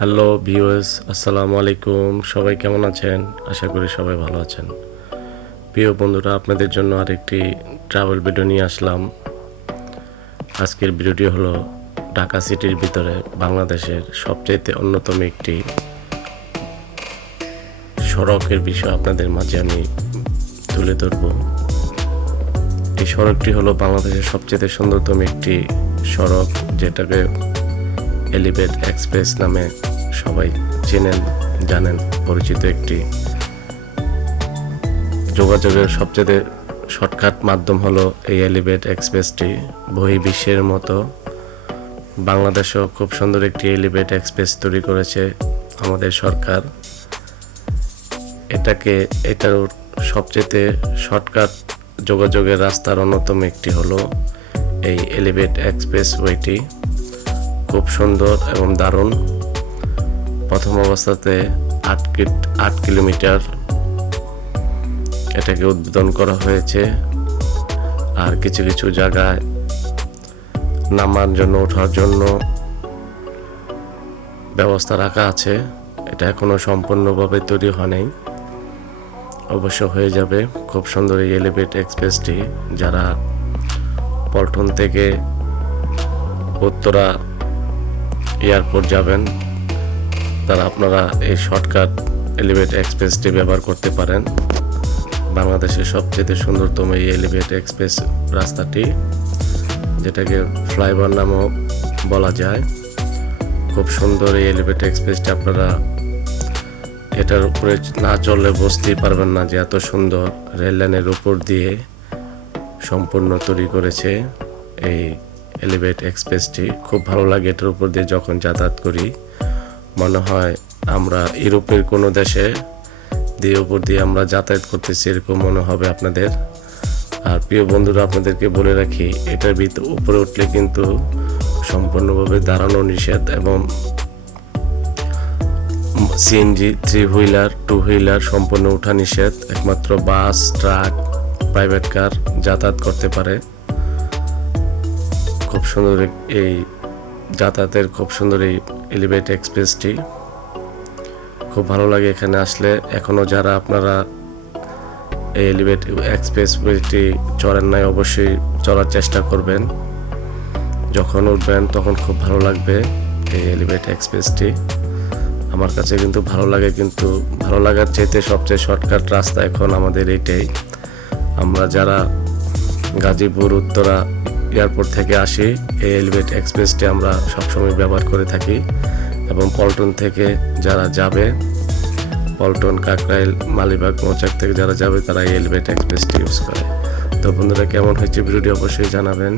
Hello viewers, আসসালামু আলাইকুম। সবাই কেমন আছেন? আশা করি সবাই ভালো আছেন। প্রিয় বন্ধুরা, আপনাদের জন্য আরেকটি ট্রাভেল ভিডিও নিয়ে আসলাম। আজকের ভিডিওটি হলো ঢাকা সিটির ভিতরে বাংলাদেশের সবচেয়ে অন্যতম একটি সড়কের বিষয় আপনাদের মাঝে আমি তুলে ধরব। এই সড়কটি হলো বাংলাদেশের সবচেয়ে সুন্দরতম একটি সড়ক, যেটাকে এলিভেট এক্সপ্রেস নামে সবাই চেনেন, জানেন। পরিচিত একটি যোগাযোগের সবচেয়ে শর্টকাট মাধ্যম হলো এই এলিভেট এক্সপ্রেসটি। বহির্বিশ্বের মতো বাংলাদেশেও খুব সুন্দর একটি এলিভেট এক্সপ্রেস তৈরি করেছে আমাদের সরকার। এটার সবচেয়ে শর্টকাট যোগাযোগের রাস্তার অন্যতম একটি হলো এই এলিভেট এক্সপ্রেস ওয়েটি। খুব সুন্দর এবং দারুণ। প্রথম অবস্থাতে 8 কিলোমিটার এটাকে উদ্বোধন করা হয়েছে, আর কিছু কিছু জায়গায় নামার জন্য, ওঠার জন্য ব্যবস্থা রাখা আছে। এটা এখনো সম্পূর্ণভাবে তৈরি হয়নি, অবশ্য হয়ে যাবে। খুব সুন্দর এই এলিভেট এক্সপ্রেসটি। যারা পল্টন থেকে উত্তরা এয়ারপোর্ট যাবেন, তারা আপনারা এই শর্টকাট এলিভেট এক্সপ্রেসটি ব্যবহার করতে পারেন। বাংলাদেশের সবচেয়ে সুন্দরতম এই এলিভেট এক্সপ্রেস রাস্তাটি, যেটাকে ফ্লাইওভার নামও বলা যায়। খুব সুন্দর এই এলিভেট এক্সপ্রেসটি। আপনারা এটার উপরে না চললে বুঝতেই পারবেন না যে এত সুন্দর রেল লাইনের উপর দিয়ে সম্পূর্ণ তৈরি করেছে এই এলিভেট এক্সপ্রেসটি। খুব ভালো লাগে এটার উপর দিয়ে যখন যাতায়াত করি। মনে হয় আমরা ইউরোপের কোনো দেশে উপর দিয়ে আমরা যাতায়াত করতেছি, এরকম মনে হবে আপনাদের। আর প্রিয় বন্ধুরা, আপনাদেরকে বলে রাখি, এটার উপরে উঠলে কিন্তু সম্পূর্ণভাবে দাঁড়ানো নিষেধ, এবং সিএনজি 3 হুইলার 2 হুইলার সম্পূর্ণ উঠা নিষেধ। একমাত্র বাস, ট্রাক, প্রাইভেট কার যাতায়াত করতে পারে। খুব সুন্দর এই যাতায়াতের খুব সুন্দর এই এলিভেট এক্সপ্রেসটি। খুব ভালো লাগে এখানে আসলে। এখনও যারা আপনারা এই এলিভেট এক্সপ্রেসটি চড়েন নাই, অবশ্যই চড়ার চেষ্টা করবেন। যখন উঠবেন তখন খুব ভালো লাগবে এই এলিভেট এক্সপ্রেসটি। আমার কাছে কিন্তু ভালো লাগে, কিন্তু ভালো লাগার চাইতে সবচেয়ে শর্টকাট রাস্তা এখন আমাদের এইটাই। আমরা যারা গাজীপুর উত্তরা এয়ারপোর্ট থেকে আসি, এই এলিভেট এক্সপ্রেসটি আমরা সবসময় ব্যবহার করে থাকি। এবং পল্টন থেকে যারা যাবে, পল্টন, কাকরাইল, মালিবাগ, মৌচাক থেকে যারা যাবে, তারা এই এলিভেট এক্সপ্রেসটি ইউজ করে। তো বন্ধুরা, কেমন হয়েছে ভিডিওটি অবশ্যই জানাবেন।